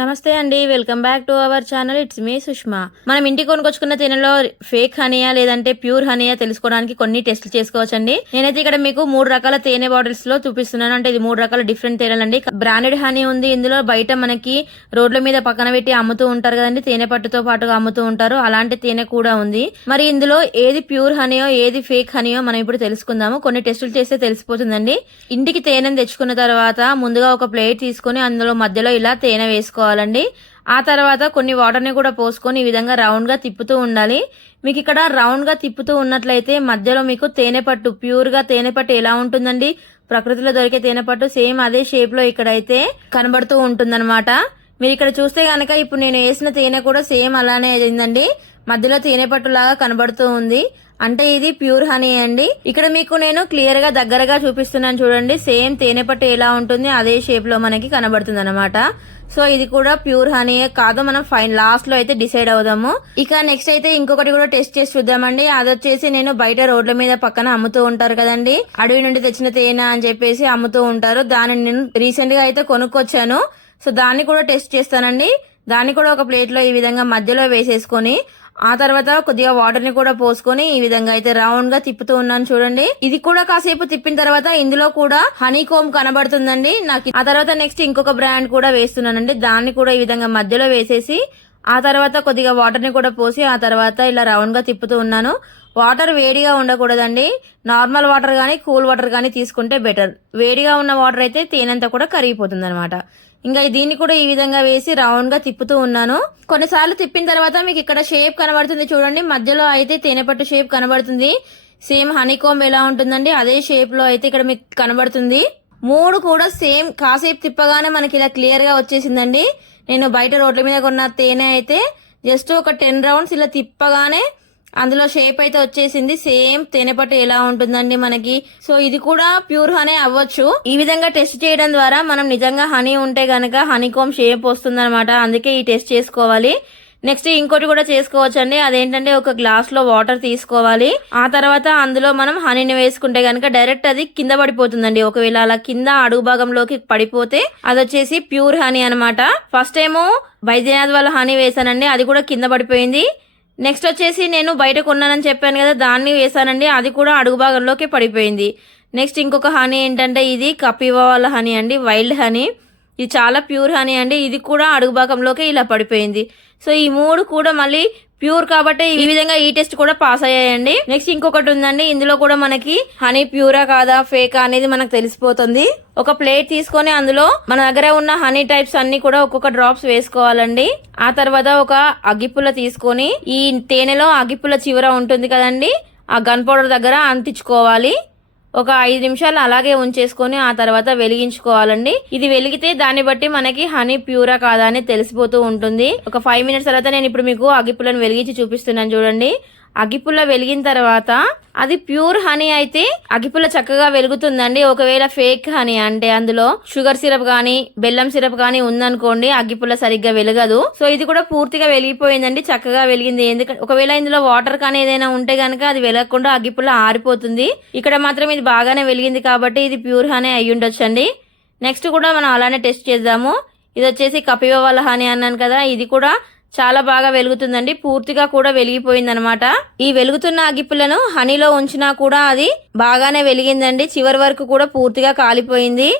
నమస్తే అండి welcome back to our channel. It's me Sushma. మనం ఇంటి కొనుకొచ్చుకున్న తేనెలో ఫేక్ హనీయా లేదంటే ప్యూర్ హనీయా తెలుసుకోవడానికి కొన్ని టెస్ట్లు చేసుకోవచ్చండి. నేనైతే ఇక్కడ మీకు మూడు రకాల తేనె బాటిల్స్లో చూపిస్తున్నాను. అంటే ఇది మూడు రకాల డిఫరెంట్ తేనెలు అండి బ్రాండెడ్ హనీ ఉంది. ఇందులో బయట మనకి రోడ్ల మీద పక్కన పెట్టి అమ్ముతూ ఉంటారు కదండి. తేనె పట్టుతో పాటుగా అమ్ముతూ ఉంటారు. అలాంటి తేనె కూడా ఉంది. మరి ఇందులో ఏది ప్యూర్ హనీయో ఏది ఫేక్ హనీయో మనం ఇప్పుడు తెలుసుకుందాము. కొన్ని టెస్టులు చేస్తే తెలిసిపోతుందండి. ఇంటికి తేనెను తెచ్చుకున్న తర్వాత ముందుగా ఒక ప్లేట్ తీసుకొని అందులో మధ్యలో ఇలా తేనె వేసుకోవాలండి ఆ తర్వాత కొన్ని వాటర్ని కూడా పోసుకొని ఈ విధంగా రౌండ్గా తిప్పుతూ ఉండాలి. మీకు ఇక్కడ రౌండ్గా తిప్పుతూ ఉన్నట్లయితే మధ్యలో మీకు తేనెపట్టు ప్యూర్గా తేనెపట్టు ఎలా ఉంటుందండి? ప్రకృతిలో దొరికే తేనెపట్టు సేమ్ అదే షేప్లో ఇక్కడైతే కనబడుతూ ఉంటుందన్నమాట. మీరు ఇక్కడ చూస్తే కనుక ఇప్పుడు నేను వేసిన తేనె కూడా సేమ్ అలానే అయిందండి. మధ్యలో తేనెపట్టులాగా లాగా కనబడుతూ ఉంది. అంటే ఇది ప్యూర్ హనీ అండి. ఇక్కడ మీకు నేను క్లియర్గా దగ్గరగా చూపిస్తున్నాను చూడండి. సేమ్ తేనె పట్టు ఎలా ఉంటుంది అదే షేప్లో మనకి కనబడుతుంది అనమాట సో ఇది కూడా ప్యూర్ హనీ కాదు మనం ఫైన్ లాస్ట్లో అయితే డిసైడ్ అవుదాము. ఇక నెక్స్ట్ అయితే ఇంకొకటి కూడా టెస్ట్ చేసి చూద్దామండి. అది వచ్చేసి నేను బయట రోడ్ల మీద పక్కన అమ్ముతూ ఉంటారు కదండి. అడవి నుండి తెచ్చిన తేనె అని చెప్పేసి అమ్ముతూ ఉంటారు. దానిని నేను రీసెంట్గా అయితే కొనుక్కొచ్చాను. సో దాన్ని కూడా టెస్ట్ చేస్తానండి. దాన్ని కూడా ఒక ప్లేట్లో ఈ విధంగా మధ్యలో వేసేసుకొని ఆ తర్వాత కొద్దిగా వాటర్ని కూడా పోసుకొని ఈ విధంగా అయితే రౌండ్గా తిప్పుతూ ఉన్నాను చూడండి. ఇది కూడా కాసేపు తిప్పిన తర్వాత ఇందులో కూడా హనీ కోమ్ కనబడుతుందండి. నాకు ఆ తర్వాత నెక్స్ట్ ఇంకొక బ్రాండ్ కూడా వేస్తున్నానండి. దాన్ని కూడా ఈ విధంగా మధ్యలో వేసేసి ఆ తర్వాత కొద్దిగా వాటర్ని కూడా పోసి ఆ తర్వాత ఇలా రౌండ్గా తిప్పుతూ ఉన్నాను. వాటర్ వేడిగా ఉండకూడదండి. నార్మల్ వాటర్ కానీ కూల్ వాటర్ కానీ తీసుకుంటే బెటర్. వేడిగా ఉన్న వాటర్ అయితే తేనెంతా కూడా కరిగిపోతుంది అనమాట ఇంకా దీన్ని కూడా ఈ విధంగా వేసి రౌండ్గా తిప్పుతూ ఉన్నాను. కొన్నిసార్లు తిప్పిన తర్వాత మీకు ఇక్కడ షేప్ కనబడుతుంది చూడండి. మధ్యలో అయితే తేనెపట్టు షేప్ కనబడుతుంది. సేమ్ హనీకోమ్ ఎలా ఉంటుందండి అదే షేప్లో అయితే ఇక్కడ మీకు కనబడుతుంది. మూడు కూడా సేమ్ కాసేపు తిప్పగానే మనకి ఇలా క్లియర్గా వచ్చేసిందండి. నేను బయట రోడ్ల మీద కొన్న తేనె అయితే జస్ట్ ఒక టెన్ రౌండ్స్ ఇలా తిప్పగానే అందులో షేప్ అయితే వచ్చేసింది. సేమ్ తేనెపట్టు ఎలా ఉంటుందండి మనకి. సో ఇది కూడా ప్యూర్ హనీ అవ్వచ్చు. ఈ విధంగా టెస్ట్ చేయడం ద్వారా మనం నిజంగా హనీ ఉంటే గనక హనీకోమ్ షేప్ వస్తుందన్నమాట. అందుకే ఈ టెస్ట్ చేసుకోవాలి. నెక్స్ట్ ఇంకోటి కూడా చేసుకోవచ్చు అండి అదేంటంటే ఒక గ్లాస్లో వాటర్ తీసుకోవాలి. ఆ తర్వాత అందులో మనం హనీని వేసుకుంటే కనుక డైరెక్ట్ అది కింద పడిపోతుందండి. ఒకవేళ అలా కింద అడుగు భాగంలోకి పడిపోతే అది వచ్చేసి ప్యూర్ హనీ అనమాట ఫస్ట్ ఏమో వైద్యనాథ్ వాళ్ళ హనీ వేసానండి అది కూడా కింద పడిపోయింది. నెక్స్ట్ వచ్చేసి నేను బయట కొన్నానని చెప్పాను కదా దాన్ని వేసానండి అది కూడా అడుగు భాగంలోకి పడిపోయింది. నెక్స్ట్ ఇంకొక హనీ ఏంటంటే ఇది కపివా వాళ్ళ హనీ అండి వైల్డ్ హనీ ఇది చాలా ప్యూర్ హనీ అండి. ఇది కూడా అడుగు భాగంలోకి ఇలా పడిపోయింది. సో ఈ మూడు కూడా మళ్ళీ ప్యూర్ కాబట్టి ఈ విధంగా ఈ టెస్ట్ కూడా పాస్ అయ్యాయండి. నెక్స్ట్ ఇంకొకటి ఉందండి. ఇందులో కూడా మనకి హనీ ప్యూరా కాదా ఫేకా అనేది మనకు తెలిసిపోతుంది. ఒక ప్లేట్ తీసుకొని అందులో మన దగ్గర ఉన్న హనీ టైప్స్ అన్ని కూడా ఒక్కొక్క డ్రాప్స్ వేసుకోవాలండి. ఆ తర్వాత ఒక అగ్గిపుల్ల తీసుకొని ఈ తేనెలో అగ్గిపుల్ల చివర ఉంటుంది కదండి ఆ గన్ పౌడర్ దగ్గర అంటించుకోవాలి. ఒక ఐదు నిమిషాలు అలాగే ఉంచేసుకొని ఆ తర్వాత వెలిగించుకోవాలండి. ఇది వెలిగితే దాన్ని బట్టి మనకి హనీ ప్యూరా కాదా అని తెలిసిపోతూ ఉంటుంది. ఒక ఫైవ్ మినిట్స్ తర్వాత నేను ఇప్పుడు మీకు అగ్గిపుల్లను వెలిగించి చూపిస్తున్నాను చూడండి. అగిపుల్ల వెలిగిన తర్వాత అది ప్యూర్ హనీ అయితే అగిపుల్ల చక్కగా వెలుగుతుందండి. ఒకవేళ ఫేక్ హనీ అంటే అందులో షుగర్ సిరప్ గానీ బెల్లం సిరప్ గానీ ఉందనుకోండి అగ్గిపుల్ల సరిగ్గా వెలగదు. సో ఇది కూడా పూర్తిగా వెలిగిపోయిందండి చక్కగా వెలిగింది. ఎందుకంటే ఒకవేళ ఇందులో వాటర్ కానీ ఏదైనా ఉంటే గనక అది వెలగకుండా అగ్గిపుల్ల ఆరిపోతుంది. ఇక్కడ మాత్రం ఇది బాగానే వెలిగింది కాబట్టి ఇది ప్యూర్ హనీ అయ్యుండొచ్చండి ఉండొచ్చండి. నెక్స్ట్ కూడా మనం అలానే టెస్ట్ చేద్దాము. ఇది వచ్చేసి కపివ వాళ్ళ హనీ అన్నాను కదా ఇది కూడా చాలా బాగా వెలుగుతుందండి. పూర్తిగా కూడా వెలిగిపోయిందనమాట ఈ వెలుగుతున్న అగ్గిపుల్లను హనీలో ఉంచినా కూడా అది బాగానే వెలిగిందండి. చివరి వరకు కూడా పూర్తిగా కాలిపోయింది.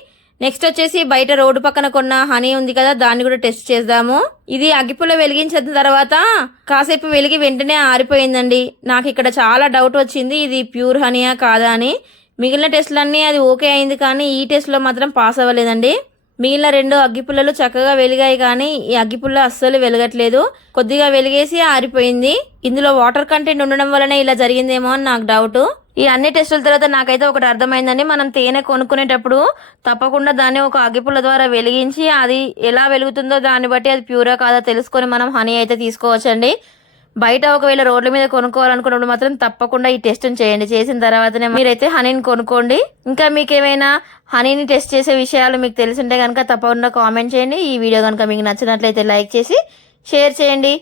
నెక్స్ట్ వచ్చేసి బయట రోడ్డు పక్కన కొన్న హనీ ఉంది కదా దాన్ని కూడా టెస్ట్ చేద్దాము. ఇది అగ్గిపుల్ల వెలిగించిన తర్వాత కాసేపు వెలిగి వెంటనే ఆరిపోయిందండి. నాకు ఇక్కడ చాలా డౌట్ వచ్చింది ఇది ప్యూర్ హనీయా కాదా అని. మిగిలిన టెస్ట్లన్నీ అది ఓకే అయింది కానీ ఈ టెస్ట్లో మాత్రం పాస్ అవ్వలేదండి. మిగిలిన రెండు అగ్గిపుల్లలు చక్కగా వెలిగాయి కానీ ఈ అగ్గిపుల్ల అస్సలు వెలగట్లేదు. కొద్దిగా వెలిగేసి ఆరిపోయింది. ఇందులో వాటర్ కంటెంట్ ఉండడం వలన ఇలా జరిగిందేమో అని నాకు డౌట్. ఈ అన్ని టెస్టుల తర్వాత నాకైతే ఒకటి అర్థమైందని మనం తేనె కొనుక్కునేటప్పుడు తప్పకుండా దాన్ని ఒక అగ్గిపుల్ల ద్వారా వెలిగించి అది ఎలా వెలుగుతుందో దాన్ని బట్టి అది ప్యూరా కాదా తెలుసుకొని మనం హనీ అయితే తీసుకోవచ్చండి. బయట ఒకవేళ రోడ్ల మీద కొనుక్కోవాలనుకున్నప్పుడు మాత్రం తప్పకుండా ఈ టెస్ట్ చేయండి. చేసిన తర్వాతనే మీరైతే హనీని కొనుక్కోండి. ఇంకా మీకు ఏమైనా హనీని టెస్ట్ చేసే విషయాలు మీకు తెలిసింటే కనుక తప్పకుండా కామెంట్ చేయండి. ఈ వీడియో కనుక మీకు నచ్చినట్లయితే లైక్ చేసి షేర్ చేయండి.